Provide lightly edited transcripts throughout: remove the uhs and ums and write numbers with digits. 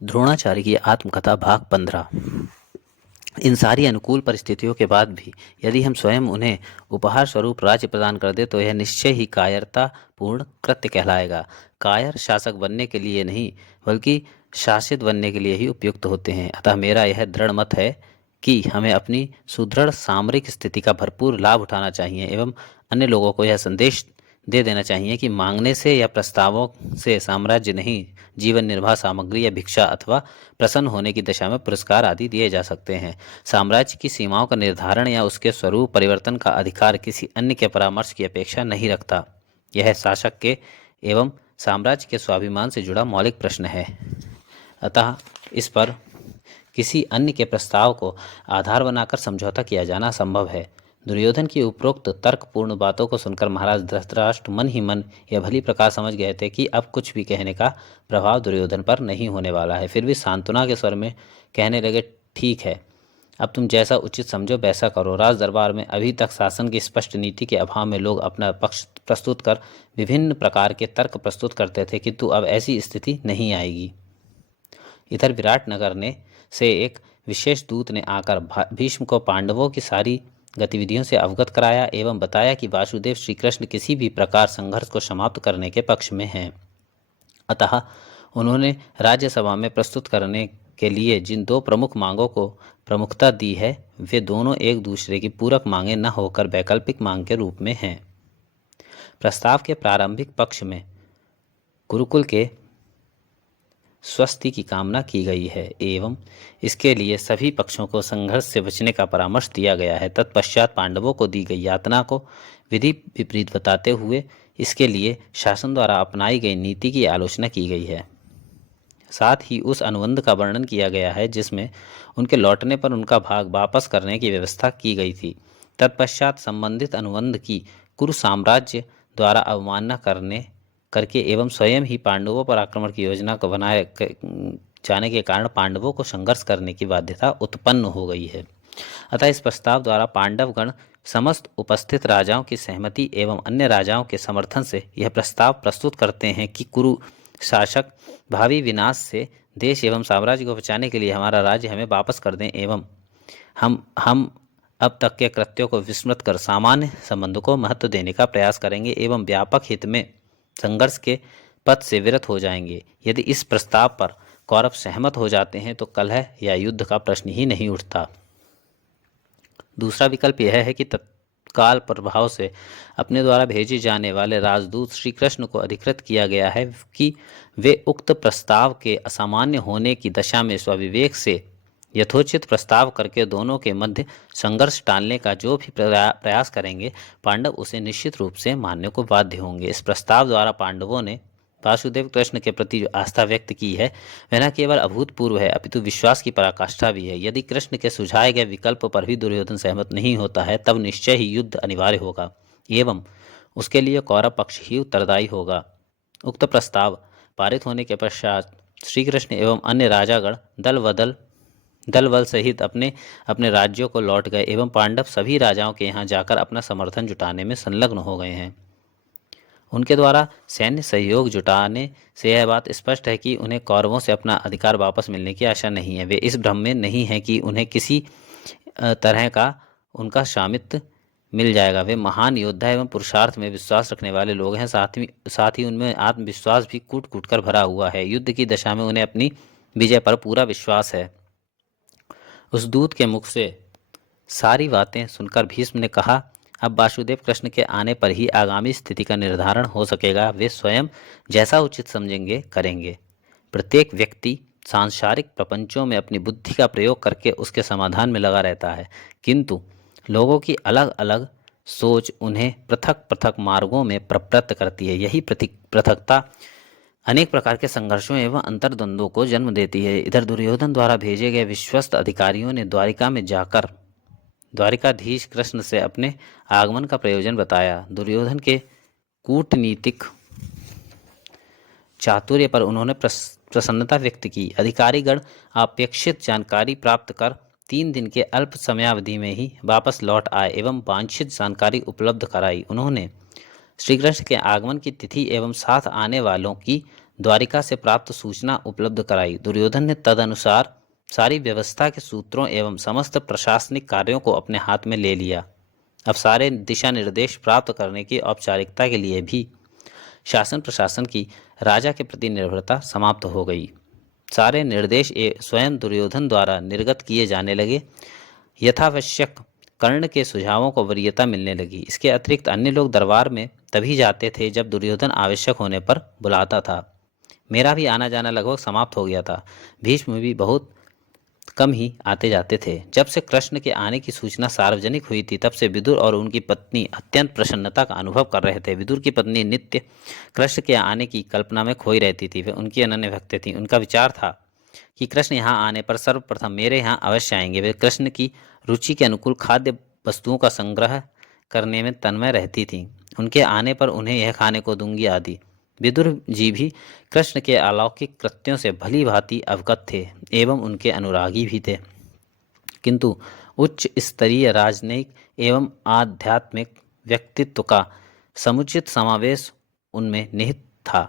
द्रोणाचार्य की आत्मकथा भाग 15। इन सारी अनुकूल परिस्थितियों के बाद भी यदि हम स्वयं उन्हें उपहार स्वरूप राज्य प्रदान कर दे तो यह निश्चय ही कायरता पूर्ण कृत्य कहलाएगा। कायर शासक बनने के लिए नहीं बल्कि शासित बनने के लिए ही उपयुक्त होते हैं। अतः मेरा यह दृढ़ मत है कि हमें अपनी सुदृढ़ सामरिक स्थिति का भरपूर लाभ उठाना चाहिए एवं अन्य लोगों को यह संदेश दे देना चाहिए कि मांगने से या प्रस्तावों से साम्राज्य नहीं, जीवन निर्वाह सामग्री या भिक्षा अथवा प्रसन्न होने की दशा में पुरस्कार आदि दिए जा सकते हैं। साम्राज्य की सीमाओं का निर्धारण या उसके स्वरूप परिवर्तन का अधिकार किसी अन्य के परामर्श की अपेक्षा नहीं रखता। यह शासक के एवं साम्राज्य के स्वाभिमान से जुड़ा मौलिक प्रश्न है। अतः इस पर किसी अन्य के प्रस्ताव को आधार बनाकर समझौता किया जाना संभव है। दुर्योधन की उपरोक्त तर्कपूर्ण बातों को सुनकर महाराज धृतराष्ट्र मन ही मन यह भली प्रकार समझ गए थे कि अब कुछ भी कहने का प्रभाव दुर्योधन पर नहीं होने वाला है। फिर भी सांत्वना के स्वर में कहने लगे, ठीक है, अब तुम जैसा उचित समझो वैसा करो। राज दरबार में अभी तक शासन की स्पष्ट नीति के अभाव में लोग अपना पक्ष प्रस्तुत कर विभिन्न प्रकार के तर्क प्रस्तुत करते थे, किंतु अब ऐसी स्थिति नहीं आएगी। इधर विराटनगर ने से एक विशेष दूत ने आकर भीष्म को पांडवों की सारी गतिविधियों से अवगत कराया एवं बताया कि वासुदेव श्री कृष्ण किसी भी प्रकार संघर्ष को समाप्त करने के पक्ष में हैं। अतः उन्होंने राज्यसभा में प्रस्तुत करने के लिए जिन दो प्रमुख मांगों को प्रमुखता दी है वे दोनों एक दूसरे की पूरक मांगें न होकर वैकल्पिक मांग के रूप में हैं। प्रस्ताव के प्रारंभिक पक्ष में गुरुकुल के स्वस्ति की कामना की गई है एवं इसके लिए सभी पक्षों को संघर्ष से बचने का परामर्श दिया गया है। तत्पश्चात पांडवों को दी गई यातना को विधि विपरीत बताते हुए इसके लिए शासन द्वारा अपनाई गई नीति की आलोचना की गई है। साथ ही उस अनुबंध का वर्णन किया गया है जिसमें उनके लौटने पर उनका भाग वापस करने की व्यवस्था की गई थी। तत्पश्चात संबंधित अनुबंध की कुरु साम्राज्य द्वारा अवमानना करके एवं स्वयं ही पांडवों पर आक्रमण की योजना को बनाए जाने के कारण पांडवों को संघर्ष करने की बाध्यता उत्पन्न हो गई है। अतः इस प्रस्ताव द्वारा पांडवगण समस्त उपस्थित राजाओं की सहमति एवं अन्य राजाओं के समर्थन से यह प्रस्ताव प्रस्तुत करते हैं कि कुरु शासक भावी विनाश से देश एवं साम्राज्य को बचाने के लिए हमारा राज्य हमें वापस कर दें एवं हम अब तक के कृत्यों को विस्मृत कर सामान्य संबंधों को महत्व देने का प्रयास करेंगे एवं व्यापक हित में संघर्ष के पथ से विरत हो जाएंगे। यदि इस प्रस्ताव पर कौरव सहमत हो जाते हैं तो कलह या युद्ध का प्रश्न ही नहीं उठता। दूसरा विकल्प यह है कि तत्काल प्रभाव से अपने द्वारा भेजे जाने वाले राजदूत श्री कृष्ण को अधिकृत किया गया है कि वे उक्त प्रस्ताव के असामान्य होने की दशा में स्वविवेक से यथोचित प्रस्ताव करके दोनों के मध्य संघर्ष टालने का जो भी प्रयास करेंगे पांडव उसे निश्चित रूप से मानने को बाध्य होंगे। इस प्रस्ताव द्वारा पांडवों ने वासुदेव कृष्ण के प्रति जो आस्था व्यक्त की है वह न केवल अभूतपूर्व है अपितु विश्वास की पराकाष्ठा भी है। यदि कृष्ण के सुझाए गए विकल्प पर भी दुर्योधन सहमत नहीं होता है तब निश्चय ही युद्ध अनिवार्य होगा एवं उसके लिए कौरव पक्ष ही उत्तरदायी होगा। उक्त प्रस्ताव पारित होने के पश्चात श्री कृष्ण एवं अन्य राजागण दल बल सहित अपने अपने राज्यों को लौट गए एवं पांडव सभी राजाओं के यहाँ जाकर अपना समर्थन जुटाने में संलग्न हो गए हैं। उनके द्वारा सैन्य सहयोग जुटाने से यह बात स्पष्ट है कि उन्हें कौरवों से अपना अधिकार वापस मिलने की आशा नहीं है। वे इस भ्रम में नहीं है कि उन्हें किसी तरह का उनका स्वामित्व मिल जाएगा। वे महान योद्धा एवं पुरुषार्थ में विश्वास रखने वाले लोग हैं। साथ ही उनमें आत्मविश्वास भी कूट कूट कर भरा हुआ है। युद्ध की दशा में उन्हें अपनी विजय पर पूरा विश्वास है। उस दूत के मुख से सारी बातें सुनकर भीष्म ने कहा, अब वासुदेव कृष्ण के आने पर ही आगामी स्थिति का निर्धारण हो सकेगा। वे स्वयं जैसा उचित समझेंगे करेंगे। प्रत्येक व्यक्ति सांसारिक प्रपंचों में अपनी बुद्धि का प्रयोग करके उसके समाधान में लगा रहता है, किंतु लोगों की अलग अलग सोच उन्हें पृथक पृथक मार्गों में प्रवृत्त करती है। यही पृथकता अनेक प्रकार के संघर्षों एवं अंतर्द्वंद्वों को जन्म देती है। इधर दुर्योधन द्वारा भेजे गए विश्वस्त अधिकारियों ने द्वारिका में जाकर द्वारिकाधीश कृष्ण से अपने आगमन का प्रयोजन बताया। दुर्योधन के कूटनीतिक चातुर्य पर उन्होंने प्रसन्नता व्यक्त की। अधिकारीगण अपेक्षित जानकारी प्राप्त कर 3 दिन के अल्प समयावधि में ही वापस लौट आए एवं वांछित जानकारी उपलब्ध कराई। उन्होंने श्री कृष्ण के आगमन की तिथि एवं साथ आने वालों की द्वारिका से प्राप्त सूचना उपलब्ध कराई। दुर्योधन ने तदनुसार सारी व्यवस्था के सूत्रों एवं समस्त प्रशासनिक कार्यों को अपने हाथ में ले लिया। अब सारे दिशा निर्देश प्राप्त करने की औपचारिकता के लिए भी शासन प्रशासन की राजा के प्रति निर्भरता समाप्त हो गई। सारे निर्देश स्वयं दुर्योधन द्वारा निर्गत किए जाने लगे। यथावश्यक कर्ण के सुझावों को वरीयता मिलने लगी। इसके अतिरिक्त अन्य लोग दरबार में तभी जाते थे जब दुर्योधन आवश्यक होने पर बुलाता था। मेरा भी आना जाना लगभग समाप्त हो गया था। भीष्म भी बहुत कम ही आते जाते थे। जब से कृष्ण के आने की सूचना सार्वजनिक हुई थी तब से विदुर और उनकी पत्नी अत्यंत प्रसन्नता का अनुभव कर रहे थे। विदुर की पत्नी नित्य कृष्ण के आने की कल्पना में खोई रहती थी। वे उनकी अनन्य भक्त थी। उनका विचार था कि कृष्ण यहाँ आने पर सर्वप्रथम मेरे यहाँ अवश्य आएंगे। वे कृष्ण की रुचि के अनुकूल खाद्य वस्तुओं का संग्रह करने में तन्मय रहती थीं। उनके आने पर उन्हें यह खाने को दूंगी आदि। विदुर जी भी कृष्ण के अलौकिक कृत्यों से भली भांति अवगत थे एवं उनके अनुरागी भी थे, किंतु उच्च स्तरीय राजनयिक एवं आध्यात्मिक व्यक्तित्व का समुचित समावेश उनमें निहित था।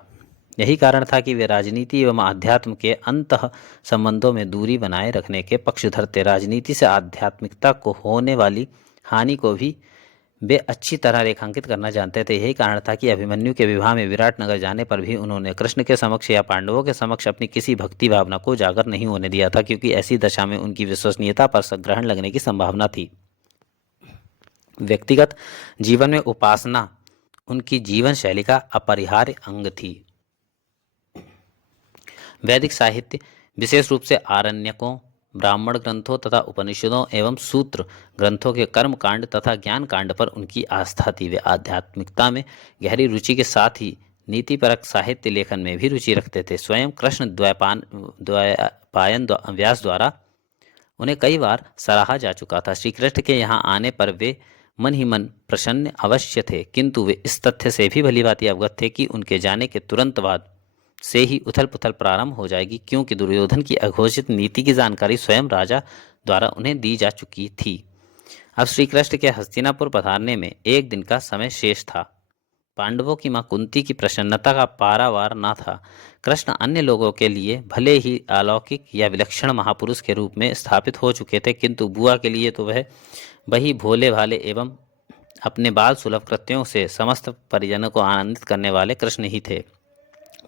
यही कारण था कि वे राजनीति एवं आध्यात्म के अंतः संबंधों में दूरी बनाए रखने के पक्षधर थे। राजनीति से आध्यात्मिकता को होने वाली हानि को भी वे अच्छी तरह रेखांकित करना जानते थे। यही कारण था कि अभिमन्यु के विवाह में विराटनगर जाने पर भी उन्होंने कृष्ण के समक्ष या पांडवों के समक्ष अपनी किसी भक्ति भावना को उजागर नहीं होने दिया था, क्योंकि ऐसी दशा में उनकी विश्वसनीयता पर संग्रहण लगने की संभावना थी। व्यक्तिगत जीवन में उपासना उनकी जीवन शैली का अपरिहार्य अंग थी। वैदिक साहित्य, विशेष रूप से आरण्यकों, ब्राह्मण ग्रंथों तथा उपनिषदों एवं सूत्र ग्रंथों के कर्म कांड तथा ज्ञान कांड पर उनकी आस्था थी। वे आध्यात्मिकता में गहरी रुचि के साथ ही नीतिपरक साहित्य लेखन में भी रुचि रखते थे। स्वयं कृष्ण द्वैपायन व्यास द्वारा उन्हें कई बार सराहा जा चुका था। श्री कृष्ण के यहाँ आने पर वे मन ही मन प्रसन्न अवश्य थे, किंतु वे इस तथ्य से भी भली भांति अवगत थे कि उनके जाने के तुरंत बाद से ही उथल पुथल प्रारंभ हो जाएगी, क्योंकि दुर्योधन की अघोषित नीति की जानकारी स्वयं राजा द्वारा उन्हें दी जा चुकी थी। अब श्री कृष्ण के हस्तिनापुर पधारने में एक दिन का समय शेष था। पांडवों की मां कुंती की प्रसन्नता का पारावार न था। कृष्ण अन्य लोगों के लिए भले ही अलौकिक या विलक्षण महापुरुष के रूप में स्थापित हो चुके थे, किंतु बुआ के लिए तो वह वही भोले भाले एवं अपने बाल सुलभ कृत्यों से समस्त परिजनों को आनंदित करने वाले कृष्ण ही थे।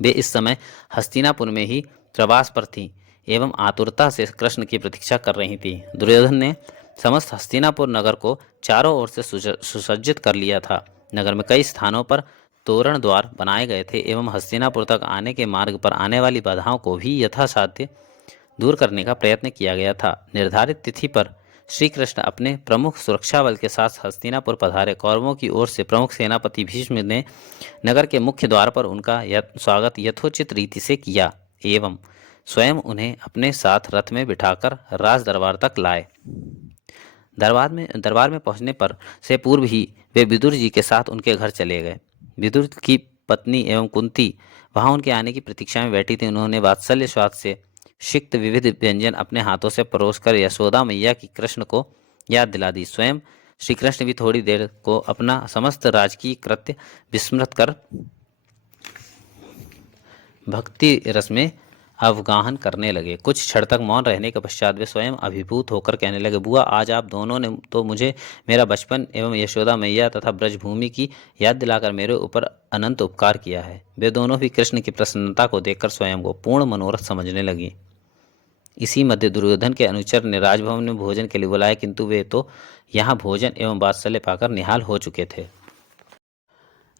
वे इस समय हस्तिनापुर में ही प्रवास पर थीं एवं आतुरता से कृष्ण की प्रतीक्षा कर रही थीं। दुर्योधन ने समस्त हस्तिनापुर नगर को चारों ओर से सुसज्जित कर लिया था। नगर में कई स्थानों पर तोरण द्वार बनाए गए थे एवं हस्तिनापुर तक आने के मार्ग पर आने वाली बाधाओं को भी यथासाध्य दूर करने का प्रयत्न किया गया था। निर्धारित तिथि पर श्री कृष्ण अपने प्रमुख सुरक्षा बल के साथ हस्तिनापुर पधारे। कौरवों की ओर से प्रमुख सेनापति भीष्म ने नगर के मुख्य द्वार पर उनका स्वागत यथोचित रीति से किया एवं स्वयं उन्हें अपने साथ रथ में बिठाकर राज दरबार तक लाए। दरबार में पहुंचने पर से पूर्व ही वे विदुर जी के साथ उनके घर चले गए। विदुर की पत्नी एवं कुंती वहां उनके आने की प्रतीक्षा में बैठी थी। उन्होंने वात्सल्य स्वाद से सिक्त विविध व्यंजन अपने हाथों से परोसकर यशोदा मैया की कृष्ण को याद दिला दी। स्वयं श्री कृष्ण भी थोड़ी देर को अपना समस्त राजकीय कृत्य विस्मृत कर भक्ति रस में अवगाहन करने लगे। कुछ क्षण तक मौन रहने के पश्चात वे स्वयं अभिभूत होकर कहने लगे, बुआ, आज आप दोनों ने तो मुझे मेरा बचपन एवं यशोदा मैया तथा ब्रजभूमि की याद दिलाकर मेरे ऊपर अनंत उपकार किया है। वे दोनों भी कृष्ण की प्रसन्नता को देखकर स्वयं को पूर्ण मनोरथ समझने लगी। इसी मध्य दुर्योधन के अनुचर ने राजभवन में भोजन के लिए बुलाया, किंतु वे तो यहाँ भोजन एवं वात्सल्य पाकर निहाल हो चुके थे।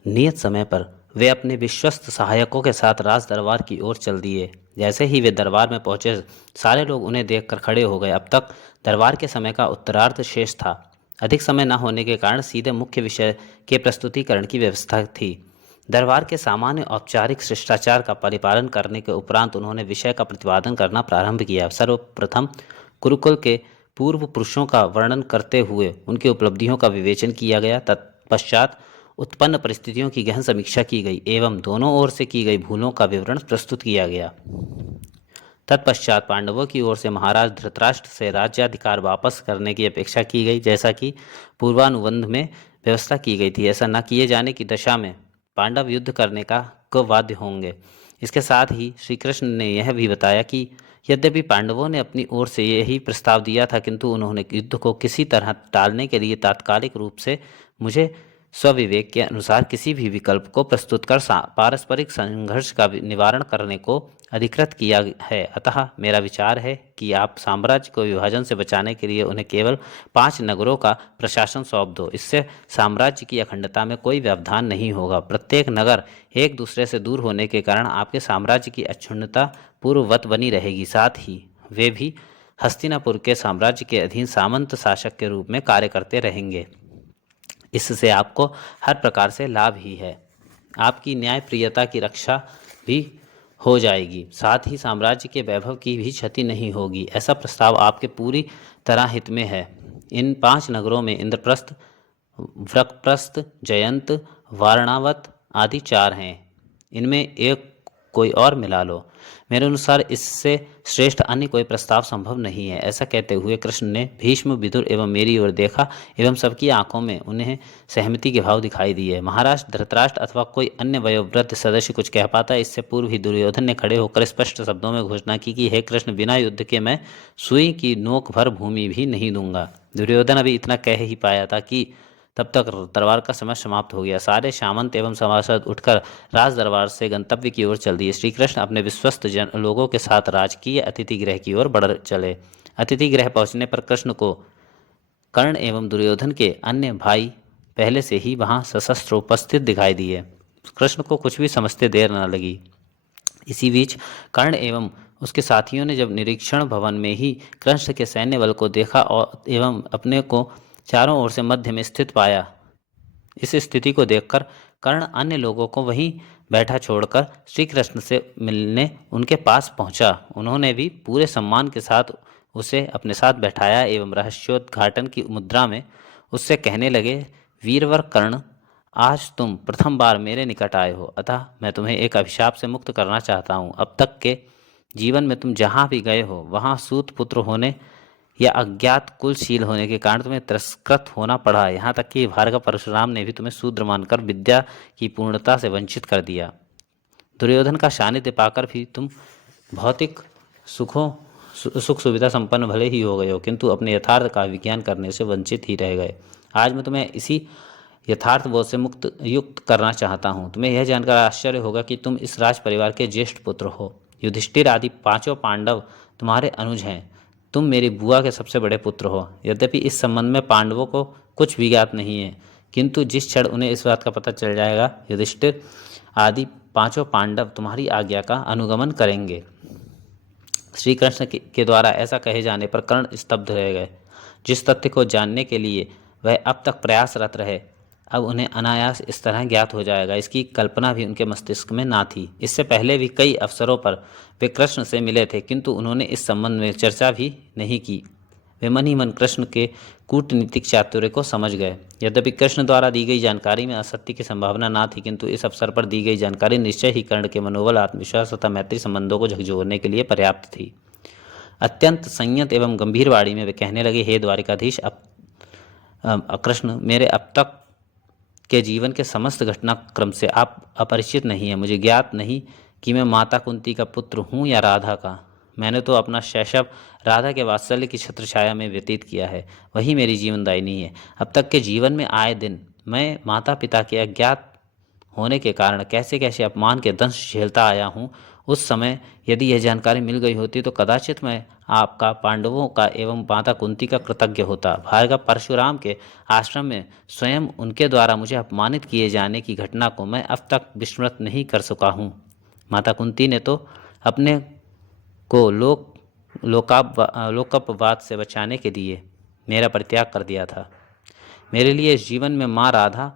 नियत समय पर वे अपने विश्वस्त सहायकों के साथ राज दरबार की ओर चल दिए। जैसे ही वे दरबार में पहुंचे, सारे लोग उन्हें देखकर खड़े हो गए। अब तक दरबार के समय का उत्तरार्ध शेष था। अधिक समय न होने के कारण सीधे मुख्य विषय के प्रस्तुतिकरण की व्यवस्था थी। दरबार के सामान्य औपचारिक शिष्टाचार का परिपालन करने के उपरांत उन्होंने विषय का प्रतिपादन करना प्रारंभ किया। सर्वप्रथम कुरुकुल के पूर्व पुरुषों का वर्णन करते हुए उनकी उपलब्धियों का विवेचन किया गया। तत्पश्चात उत्पन्न परिस्थितियों की गहन समीक्षा की गई एवं दोनों ओर से की गई भूलों का विवरण प्रस्तुत किया गया। तत्पश्चात पांडवों की ओर से महाराज धृतराष्ट्र से राज्याधिकार वापस करने की अपेक्षा की गई, जैसा कि पूर्वानुबंध में व्यवस्था की गई थी। ऐसा न किए जाने की दशा में पांडव युद्ध करने का बाध्य होंगे। इसके साथ ही श्री कृष्ण ने यह भी बताया कि यद्यपि पांडवों ने अपनी ओर से यही प्रस्ताव दिया था, किंतु उन्होंने युद्ध को किसी तरह टालने के लिए तात्कालिक रूप से मुझे स्वविवेक के अनुसार किसी भी विकल्प को प्रस्तुत कर पारस्परिक संघर्ष का निवारण करने को अधिकृत किया है। अतः मेरा विचार है कि आप साम्राज्य को विभाजन से बचाने के लिए उन्हें केवल 5 नगरों का प्रशासन सौंप दो। इससे साम्राज्य की अखंडता में कोई व्यवधान नहीं होगा। प्रत्येक नगर एक दूसरे से दूर होने के कारण आपके साम्राज्य की अक्षुण्णता पूर्ववत बनी रहेगी। साथ ही वे भी हस्तिनापुर के साम्राज्य के अधीन सामंत शासक के रूप में कार्य करते रहेंगे। इससे आपको हर प्रकार से लाभ ही है। आपकी न्यायप्रियता की रक्षा भी हो जाएगी, साथ ही साम्राज्य के वैभव की भी क्षति नहीं होगी। ऐसा प्रस्ताव आपके पूरी तरह हित में है। इन 5 नगरों में इंद्रप्रस्थ, वृकप्रस्थ, जयंत, वारणावत आदि 4 हैं। इनमें एक कोई और मिला लो। मेरे अनुसार इससे श्रेष्ठ अन्य कोई प्रस्ताव संभव नहीं है। ऐसा कहते हुए कृष्ण ने भीष्म, विदुर एवं मेरी ओर देखा एवं सबकी आंखों में उन्हें सहमति के भाव दिखाई दिए। महाराज धृतराष्ट्र अथवा कोई अन्य वयोवृद्ध सदस्य कुछ कह पाता, इससे पूर्व ही दुर्योधन ने खड़े होकर स्पष्ट शब्दों में घोषणा की कि हे कृष्ण, बिना युद्ध के मैं सुई की नोक भर भूमि भी नहीं दूंगा। दुर्योधन अभी इतना कह ही पाया था कि तब तक दरबार का समय समाप्त हो गया। सारे सामंत एवं सभासद उठकर राज दरबार से गंतव्य की ओर चल दिए। श्री कृष्ण अपने विश्वस्त लोगों के साथ राजकीय अतिथि गृह की ओर बढ़ चले। अतिथि गृह पहुंचने पर कृष्ण को कर्ण एवं दुर्योधन के अन्य भाई पहले से ही वहां सशस्त्र उपस्थित दिखाई दिए। कृष्ण को कुछ भी समझते देर न लगी। इसी बीच कर्ण एवं उसके साथियों ने जब निरीक्षण भवन में ही कृष्ण के सैन्य बल को देखा और एवं अपने को चारों ओर से मध्य में स्थित पाया, इस स्थिति को देखकर कर्ण अन्य लोगों को वहीं बैठा छोड़कर श्री कृष्ण से मिलने उनके पास पहुंचा। उन्होंने भी पूरे सम्मान के साथ उसे अपने साथ बैठाया एवं रहस्योद्घाटन की मुद्रा में उससे कहने लगे, वीरवर कर्ण, आज तुम प्रथम बार मेरे निकट आए हो, अतः मैं तुम्हें एक अभिशाप से मुक्त करना चाहता हूँ। अब तक के जीवन में तुम जहाँ भी गए हो वहाँ सूत पुत्र होने या अज्ञात कुलशील होने के कारण तुम्हें तिरस्कृत होना पड़ा। यहाँ तक कि भार्गव परशुराम ने भी तुम्हें शूद्र मानकर विद्या की पूर्णता से वंचित कर दिया। दुर्योधन का सानिध्य पाकर भी तुम भौतिक सुख सुविधा संपन्न भले ही हो गए हो, किंतु अपने यथार्थ का विज्ञान करने से वंचित ही रह गए। आज मैं तुम्हें इसी यथार्थ बोध से युक्त करना चाहता हूँ। तुम्हें यह जानकर आश्चर्य होगा कि तुम इस राज परिवार के ज्येष्ठ पुत्र हो। युधिष्ठिर आदि 5 पांडव तुम्हारे अनुज हैं। तुम मेरी बुआ के सबसे बड़े पुत्र हो। यद्यपि इस संबंध में पांडवों को कुछ भी ज्ञात नहीं है, किंतु जिस क्षण उन्हें इस बात का पता चल जाएगा, युधिष्ठिर आदि 5 पांडव तुम्हारी आज्ञा का अनुगमन करेंगे। श्री कृष्ण के द्वारा ऐसा कहे जाने पर कर्ण स्तब्ध रह गए। जिस तथ्य को जानने के लिए वह अब तक प्रयासरत रहे, अब उन्हें अनायास इस तरह ज्ञात हो जाएगा, इसकी कल्पना भी उनके मस्तिष्क में ना थी। इससे पहले भी कई अवसरों पर वे कृष्ण से मिले थे, किंतु उन्होंने इस संबंध में चर्चा भी नहीं की। वे मन ही मन कृष्ण के कूटनीतिक चातुर्य को समझ गए। यद्यपि कृष्ण द्वारा दी गई जानकारी में असत्य की संभावना ना थी, किंतु इस अवसर पर दी गई जानकारी निश्चय ही कर्ण के मनोबल, आत्मविश्वास तथा मैत्री संबंधों को झकझोरने के लिए पर्याप्त थी। अत्यंत संयत एवं गंभीर वाणी में वे कहने लगे, हे द्वारिकाधीश, कृष्ण, मेरे अब तक के जीवन के समस्त घटनाक्रम से आप अपरिचित नहीं हैं। मुझे ज्ञात नहीं कि मैं माता कुंती का पुत्र हूँ या राधा का। मैंने तो अपना शैशव राधा के वात्सल्य की छत्रछाया में व्यतीत किया है, वही मेरी जीवनदायिनी है। अब तक के जीवन में आए दिन मैं माता पिता के अज्ञात होने के कारण कैसे कैसे अपमान के दंश झेलता आया हूँ। उस समय यदि यह जानकारी मिल गई होती तो कदाचित मैं आपका, पांडवों का एवं माता कुंती का कृतज्ञ होता। भार्गव परशुराम के आश्रम में स्वयं उनके द्वारा मुझे अपमानित किए जाने की घटना को मैं अब तक विस्मृत नहीं कर सका हूँ। माता कुंती ने तो अपने को लोकपवाद से बचाने के लिए मेरा परित्याग कर दिया था। मेरे लिए इस जीवन में माँ राधा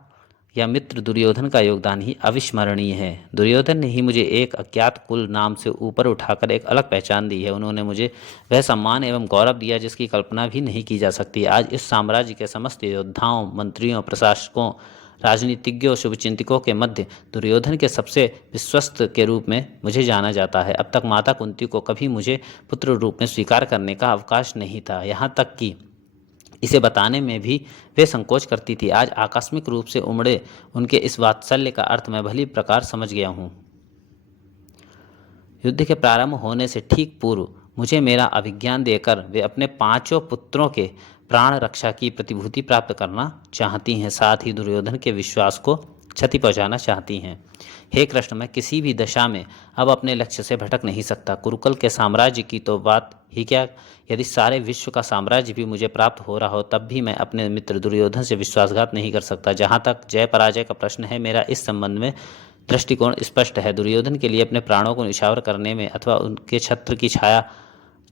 या मित्र दुर्योधन का योगदान ही अविस्मरणीय है। दुर्योधन ने ही मुझे एक अज्ञात कुल नाम से ऊपर उठाकर एक अलग पहचान दी है। उन्होंने मुझे वह सम्मान एवं गौरव दिया जिसकी कल्पना भी नहीं की जा सकती। आज इस साम्राज्य के समस्त योद्धाओं, मंत्रियों, प्रशासकों, राजनीतिज्ञों, शुभचिंतकों के मध्य दुर्योधन के सबसे विश्वस्त के रूप में मुझे जाना जाता है। अब तक माता कुंती को कभी मुझे पुत्र रूप में स्वीकार करने का अवकाश नहीं था, यहाँ तक कि इसे बताने में भी वे संकोच करती थी। आज आकस्मिक रूप से उमड़े उनके इस वात्सल्य का अर्थ मैं भली प्रकार समझ गया हूँ। युद्ध के प्रारंभ होने से ठीक पूर्व मुझे मेरा अभिज्ञान देकर वे अपने 5 पुत्रों के प्राण रक्षा की प्रतिभूति प्राप्त करना चाहती हैं, साथ ही दुर्योधन के विश्वास को क्षति पहुंचाना चाहती हैं। हे कृष्ण, मैं किसी भी दशा में अब अपने लक्ष्य से भटक नहीं सकता। कुरुकुल के साम्राज्य की तो बात ही क्या, यदि सारे विश्व का साम्राज्य भी मुझे प्राप्त हो रहा हो तब भी मैं अपने मित्र दुर्योधन से विश्वासघात नहीं कर सकता। जहाँ तक जय पराजय का प्रश्न है, मेरा इस संबंध में दृष्टिकोण स्पष्ट है। दुर्योधन के लिए अपने प्राणों को निछावर करने में अथवा उनके छत्र की छाया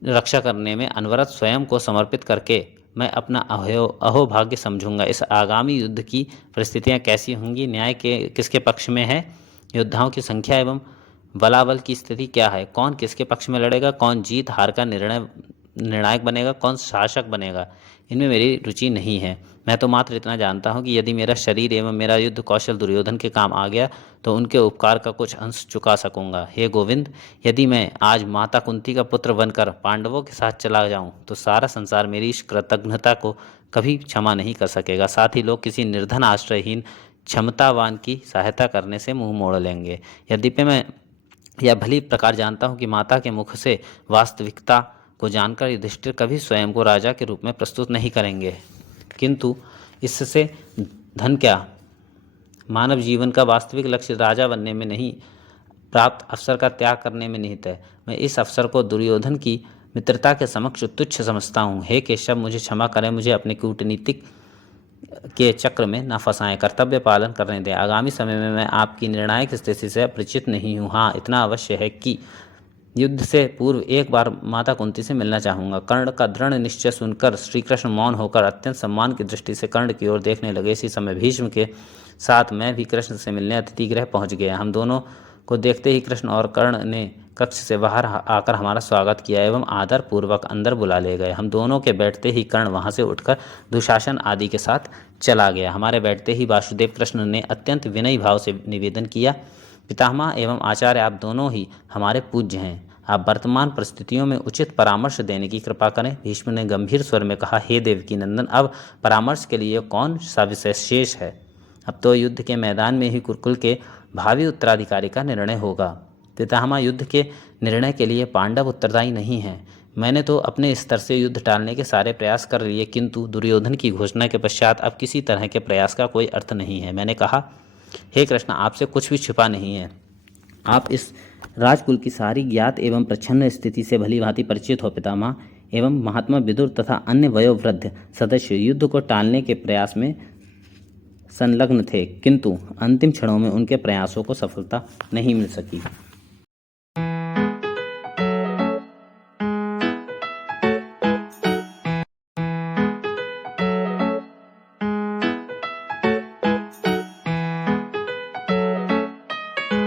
रक्षा करने में अनवरत स्वयं को समर्पित करके मैं अपना अहोभाग्य समझूंगा। इस आगामी युद्ध की परिस्थितियां कैसी होंगी, न्याय के किसके पक्ष में है, योद्धाओं की संख्या एवं बलाबल की स्थिति क्या है, कौन किसके पक्ष में लड़ेगा, कौन जीत हार का निर्णायक बनेगा, कौन शासक बनेगा, इनमें मेरी रुचि नहीं है। मैं तो मात्र इतना जानता हूँ कि यदि मेरा शरीर एवं मेरा युद्ध कौशल दुर्योधन के काम आ गया तो उनके उपकार का कुछ अंश चुका सकूंगा। हे गोविंद, यदि मैं आज माता कुंती का पुत्र बनकर पांडवों के साथ चला जाऊं तो सारा संसार मेरी इस कृतज्ञता को कभी क्षमा नहीं कर सकेगा। साथ ही लोग किसी निर्धन आश्रयहीन क्षमतावान की सहायता करने से मुंह मोड़ लेंगे। यद्यपि मैं यह भली प्रकार जानता हूँ कि माता के मुख से वास्तविकता को जानकर युधिष्ठिर कभी स्वयं को राजा के रूप में प्रस्तुत नहीं करेंगे, किंतु इससे धन क्या, मानव जीवन का वास्तविक लक्ष्य राजा बनने में नहीं, प्राप्त अवसर का त्याग करने में निहित है। मैं इस अवसर को दुर्योधन की मित्रता के समक्ष तुच्छ समझता हूँ। हे केशव, मुझे क्षमा करें, मुझे अपने कूटनीतिक के चक्र में न फंसाएं, कर्तव्य पालन करने दें। आगामी समय में मैं आपकी निर्णायक स्थिति से परिचित नहीं हूँ। हाँ, इतना अवश्य है कि युद्ध से पूर्व एक बार माता कुंती से मिलना चाहूँगा। कर्ण का दृढ़ निश्चय सुनकर श्री कृष्ण मौन होकर अत्यंत सम्मान की दृष्टि से कर्ण की ओर देखने लगे। इसी समय भीष्म के साथ मैं भी कृष्ण से मिलने अतिथि गृह पहुँच गया। हम दोनों को देखते ही कृष्ण और कर्ण ने कक्ष से बाहर आकर हमारा स्वागत किया एवं आदर पूर्वक अंदर बुला ले गए। हम दोनों के बैठते ही कर्ण वहाँ से उठकर दुशासन आदि के साथ चला गया। हमारे बैठते ही वासुदेव कृष्ण ने अत्यंत विनयी भाव से निवेदन किया, पितामह एवं आचार्य, आप दोनों ही हमारे पूज्य हैं। आप वर्तमान परिस्थितियों में उचित परामर्श देने की कृपा करें। भीष्म ने गंभीर स्वर में कहा, हे देवकी नंदन, अब परामर्श के लिए कौन सा विषय शेष है। अब तो युद्ध के मैदान में ही कुरुकुल के भावी उत्तराधिकारी का निर्णय होगा। पितामह, युद्ध के निर्णय के लिए पांडव उत्तरदायी नहीं हैं। मैंने तो अपने स्तर से युद्ध टालने के सारे प्रयास कर लिए, किंतु दुर्योधन की घोषणा के पश्चात अब किसी तरह के प्रयास का कोई अर्थ नहीं है। मैंने कहा, हे कृष्ण, आपसे कुछ भी छिपा नहीं है। आप इस राजकुल की सारी ज्ञात एवं प्रच्छन्न स्थिति से भली भांति परिचित हो। पितामह एवं महात्मा विदुर तथा अन्य वयोवृद्ध सदस्य युद्ध को टालने के प्रयास में संलग्न थे, किंतु अंतिम क्षणों में उनके प्रयासों को सफलता नहीं मिल सकी।